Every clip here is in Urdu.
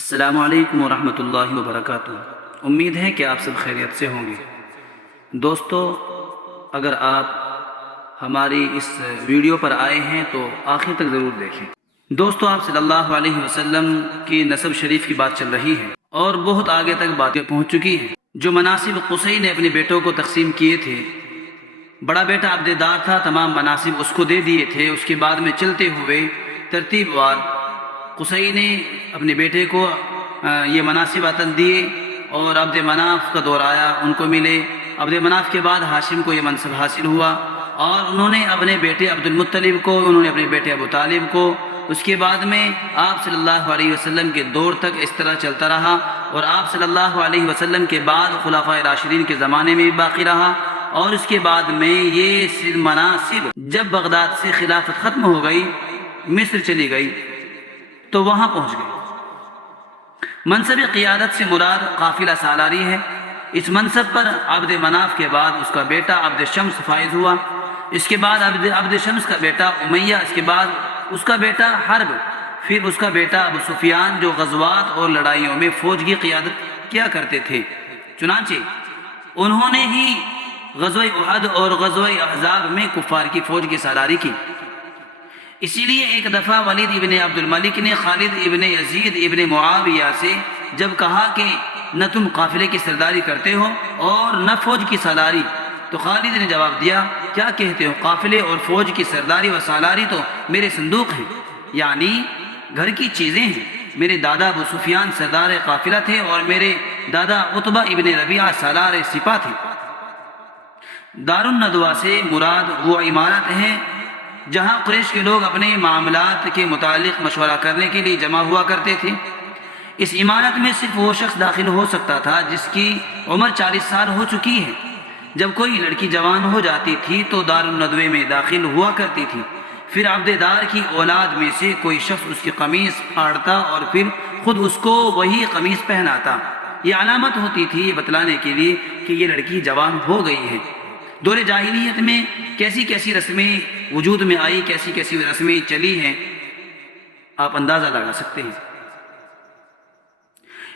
السلام علیکم ورحمۃ اللہ وبرکاتہ۔ امید ہے کہ آپ سب خیریت سے ہوں گے۔ دوستو، اگر آپ ہماری اس ویڈیو پر آئے ہیں تو آخر تک ضرور دیکھیں۔ دوستو، آپ صلی اللہ علیہ وسلم کی نسب شریف کی بات چل رہی ہے اور بہت آگے تک باتیں پہنچ چکی ہیں۔ جو مناصب قصی نے اپنے بیٹوں کو تقسیم کیے تھے، بڑا بیٹا عبددار تھا، تمام مناصب اس کو دے دیے تھے۔ اس کے بعد میں چلتے ہوئے ترتیب وار قصی نے اپنے بیٹے کو یہ مناصب عطا دیے اور عبد مناف کا دور آیا، ان کو ملے۔ عبد مناف کے بعد ہاشم کو یہ منصب حاصل ہوا اور انہوں نے اپنے بیٹے عبد المطلب کو، انہوں نے اپنے بیٹے ابو طالب کو، اس کے بعد میں آپ صلی اللہ علیہ وسلم کے دور تک اس طرح چلتا رہا اور آپ صلی اللہ علیہ وسلم کے بعد خلفائے راشدین کے زمانے میں باقی رہا۔ اور اس کے بعد میں یہ مناصب جب بغداد سے خلافت ختم ہو گئی، مصر چلی گئی تو وہاں پہنچ گئی۔ منصب قیادت سے مراد قافلہ سالاری ہے۔ اس منصب پر عبد مناف کے بعد اس کا بیٹا عبد شمس فائز ہوا، اس کے بعد عبد شمس کا بیٹا امیہ، اس کے بعد اس کا بیٹا حرب، پھر اس کا بیٹا ابو سفیان، جو غزوات اور لڑائیوں میں فوج کی قیادت کیا کرتے تھے۔ چنانچہ انہوں نے ہی غزوہ احد اور غزوہ احزاب میں کفار کی فوج کی سالاری کی۔ اسی لیے ایک دفعہ ولید ابن عبد الملک نے خالد ابن یزید ابن معاویہ سے جب کہا کہ نہ تم قافلے کی سرداری کرتے ہو اور نہ فوج کی سالاری، تو خالد نے جواب دیا، کیا کہتے ہو؟ قافلے اور فوج کی سرداری و سالاری تو میرے صندوق ہیں، یعنی گھر کی چیزیں ہیں۔ میرے دادا ابو سفیان سردار قافلہ تھے اور میرے دادا عتبہ ابن ربیعہ سالار سپاہ تھے۔ دار الندوہ سے مراد وہ عمارت ہے جہاں قریش کے لوگ اپنے معاملات کے متعلق مشورہ کرنے کے لیے جمع ہوا کرتے تھے۔ اس عمارت میں صرف وہ شخص داخل ہو سکتا تھا جس کی عمر 40 سال ہو چکی ہے۔ جب کوئی لڑکی جوان ہو جاتی تھی تو دار الندوے میں داخل ہوا کرتی تھی، پھر عبددار کی اولاد میں سے کوئی شخص اس کی قمیص پھاڑتا اور پھر خود اس کو وہی قمیص پہناتا۔ یہ علامت ہوتی تھی، یہ بتلانے کے لیے کہ یہ لڑکی جوان ہو گئی ہے۔ دور جاہلیت میں کیسی کیسی رسمیں وجود میں آئی، کیسی کیسی رسمیں چلی ہیں، آپ اندازہ لگا سکتے ہیں۔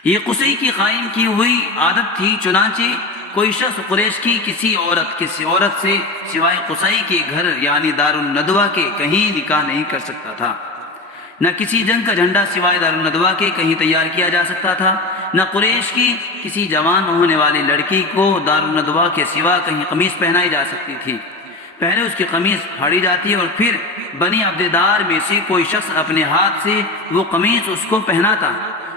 یہ قصی کی قائم کی ہوئی عادت تھی۔ چنانچہ کوئی شخص قریش کی کسی عورت سے سوائے قصی کے گھر یعنی دار الندوہ کے کہیں نکاح نہیں کر سکتا تھا۔ نہ کسی جنگ کا جھنڈا سوائے دار الندوہ کے کہیں تیار کیا جا سکتا تھا۔ نہ قریش کی کسی جوان ہونے والی لڑکی کو دار الندوہ کے سوا کہیں قمیص پہنائی جا سکتی تھی۔ پہلے اس کی قمیص پھاڑی جاتی اور پھر بنی عبددار میں سے کوئی شخص اپنے ہاتھ سے وہ قمیص اس کو پہناتا۔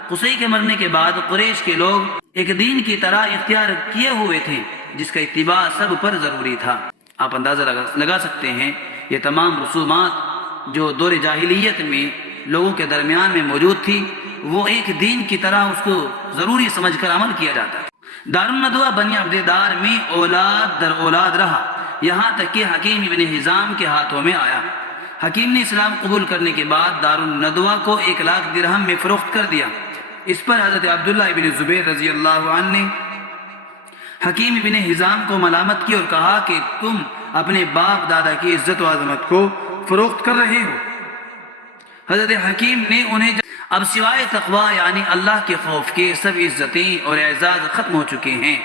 قصی کے مرنے کے بعد قریش کے لوگ ایک دین کی طرح اختیار کیے ہوئے تھے جس کا اتباع سب پر ضروری تھا۔ آپ اندازہ لگا سکتے ہیں یہ تمام رسومات جو دور جاہلیت میں لوگوں کے درمیان میں موجود تھی، وہ ایک دین کی طرح اس کو ضروری سمجھ کر عمل کیا جاتا ہے۔ دار الندوہ بنی عبددار میں اولاد در اولاد رہا، یہاں تک کہ حکیم ابن حزام کے ہاتھوں میں آیا۔ حکیم نے اسلام قبول کرنے کے بعد دار الندوہ کو 1,00,000 درہم میں فروخت کر دیا۔ اس پر حضرت عبداللہ ابن زبیر رضی اللہ عنہ نے حکیم ابن حزام کو ملامت کی اور کہا کہ تم اپنے باپ دادا کی عزت و عظمت کو فروخت کر رہے ہو۔ حضرت حکیم نے انہیں اب سوائے تقوی یعنی اللہ کے خوف کے سب عزتیں اور اعزاز ختم ہو چکے ہیں۔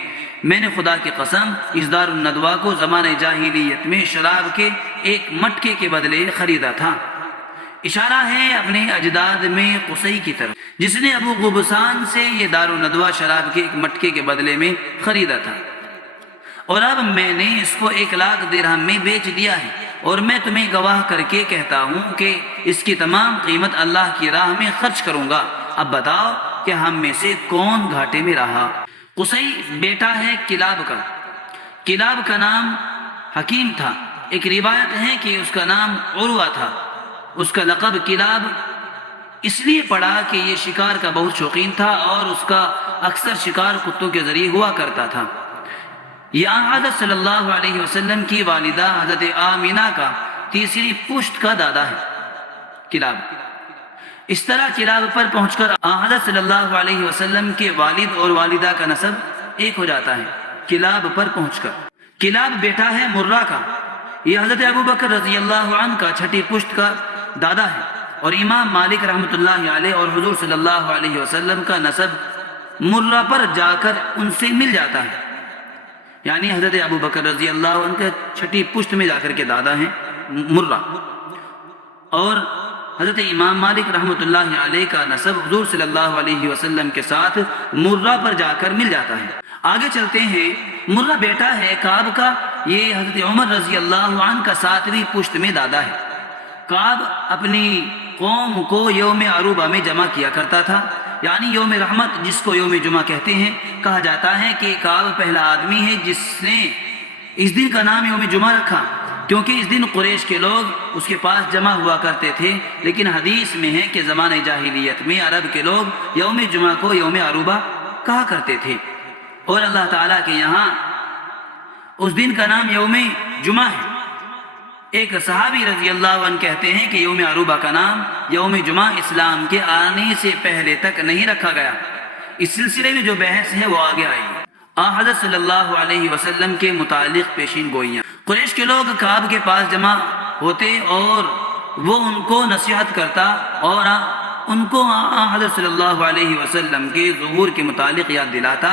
میں نے خدا کی قسم اس دار الندوہ کو زمانہ جاہلیت میں شراب کے ایک مٹکے کے بدلے خریدا تھا۔ اشارہ ہے اپنے اجداد میں قصی کی طرف جس نے ابو غبسان سے یہ دار الندوہ شراب کے ایک مٹکے کے بدلے میں خریدا تھا، اور اب میں نے اس کو 1,00,000 درہم میں بیچ دیا ہے، اور میں تمہیں گواہ کر کے کہتا ہوں کہ اس کی تمام قیمت اللہ کی راہ میں خرچ کروں گا۔ اب بتاؤ کہ ہم میں سے کون گھاٹے میں رہا؟ قصی بیٹا ہے کلاب کا۔ کلاب کا نام حکیم تھا۔ ایک روایت ہے کہ اس کا نام عروہ تھا۔ اس کا لقب کلاب اس لیے پڑا کہ یہ شکار کا بہت شوقین تھا اور اس کا اکثر شکار کتوں کے ذریعے ہوا کرتا تھا۔ یہ حضرت صلی اللہ علیہ وسلم کی والدہ حضرت آمینہ کا تیسری پشت کا دادا ہے کلاب۔ اس طرح کلاب پر پہنچ کر حضرت صلی اللہ علیہ وسلم کے والد اور والدہ کا نسب ایک ہو جاتا ہے۔ کلاب پر پہنچ کر کلاب بیٹا ہے مرہ کا۔ یہ حضرت ابو بکر رضی اللہ عنہ کا چھٹی پشت کا دادا ہے اور امام مالک رحمۃ اللہ علیہ اور حضور صلی اللہ علیہ وسلم کا نسب مرہ پر جا کر ان سے مل جاتا ہے، یعنی حضرت ابو بکر رضی اللہ عنہ کے چھٹی پشت میں جا کر کے دادا ہیں مرہ، اور حضرت امام مالک رحمۃ اللہ علیہ کا نسب حضور صلی اللہ علیہ وسلم کے ساتھ مرہ پر جا کر مل جاتا ہے۔ آگے چلتے ہیں، مرہ بیٹا ہے کعب کا، یہ حضرت عمر رضی اللہ عنہ کا 7ویں پشت میں دادا ہے۔ کعب اپنی قوم کو یوم عروبہ میں جمع کیا کرتا تھا، یعنی یوم رحمت جس کو یوم جمعہ کہتے ہیں۔ کہا جاتا ہے کہ کعب پہلا آدمی ہے جس نے اس دن کا نام یوم جمعہ رکھا، کیونکہ اس دن قریش کے لوگ اس کے پاس جمع ہوا کرتے تھے، لیکن حدیث میں ہے کہ زمانہ جاہلیت میں عرب کے لوگ یوم جمعہ کو یوم عروبہ کہا کرتے تھے، اور اللہ تعالیٰ کے یہاں اس دن کا نام یوم جمعہ ہے۔ ایک صحابی رضی اللہ عنہ کہتے ہیں کہ یوم عروبہ کا نام یوم جمعہ اسلام کے آنے سے پہلے تک نہیں رکھا گیا۔ اس سلسلے میں جو بحث ہے وہ آگے آئے گی۔ حضرت صلی اللہ علیہ وسلم کے متعلق پیشین گوئیاں۔ قریش کے لوگ کعب کے پاس جمع ہوتے اور وہ ان کو نصیحت کرتا اور ان کو حضرت صلی اللہ علیہ وسلم کے ظہور کے متعلق یاد دلاتا۔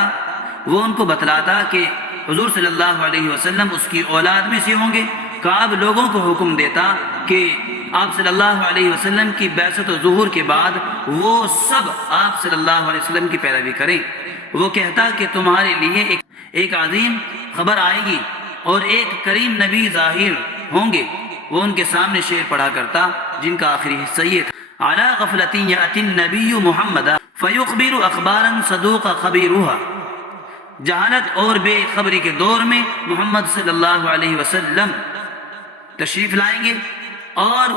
وہ ان کو بتلاتا کہ حضور صلی اللہ علیہ وسلم اس کی اولاد میں سے ہوں گے۔ کعب لوگوں کو حکم دیتا کہ آپ صلی اللہ علیہ وسلم کی بعثت و ظہور کے بعد وہ سب آپ صلی اللہ علیہ وسلم کی پیروی کریں۔ وہ کہتا کہ تمہارے لیے ایک عظیم خبر آئے گی اور ایک کریم نبی ظاہر ہوں گے۔ وہ ان کے سامنے شعر پڑھا کرتا جن کا آخری حصہ یہ تھا: علی غفلۃ یأتی النبی محمد فیخبر اخبارا صدوق خبیرها۔ جہالت اور بے خبری کے دور میں محمد صلی اللہ علیہ وسلم تشریف لائیں گے اور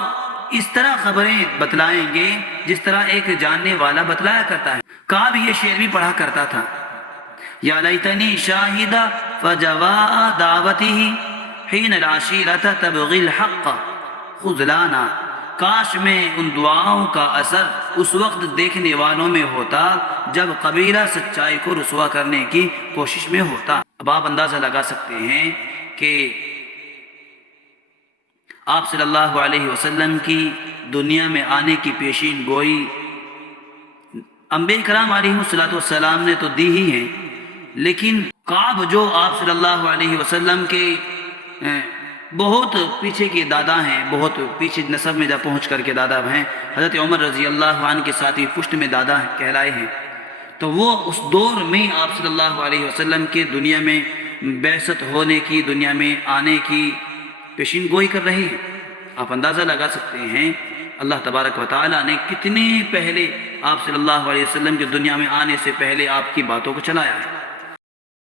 اس طرح خبریں بتلائیں گے جس طرح ایک جاننے والا بتلایا کرتا ہے۔ کعب یہ شعر بھی پڑھا کرتا تھا: یا لیتنی شاہدہ فجواء دعوتہ حین العشیرۃ تبغی الحق خذلانا۔ کاش میں ان دعاؤں کا اثر اس وقت دیکھنے والوں میں ہوتا جب قبیلہ سچائی کو رسوا کرنے کی کوشش میں ہوتا۔ اب آپ اندازہ لگا سکتے ہیں کہ آپ صلی اللہ علیہ وسلم کی دنیا میں آنے کی پیشین گوئی انبیاء کرام علیہ السلام نے تو دی ہی ہے، لیکن کعب جو آپ صلی اللہ علیہ وسلم کے بہت پیچھے کے دادا ہیں، بہت پیچھے نسب میں جا پہنچ کر کے دادا ہیں، حضرت عمر رضی اللہ عنہ کے ساتھ ہی پشت میں دادا کہلائے ہیں، تو وہ اس دور میں آپ صلی اللہ علیہ وسلم کے دنیا میں بعثت ہونے کی، دنیا میں آنے کی پیشین گوئی کر رہے ہیں۔ آپ اندازہ لگا سکتے ہیں اللہ تبارک و تعالیٰ نے کتنے پہلے آپ صلی اللہ علیہ وسلم کے دنیا میں آنے سے پہلے آپ کی باتوں کو چلایا ہے۔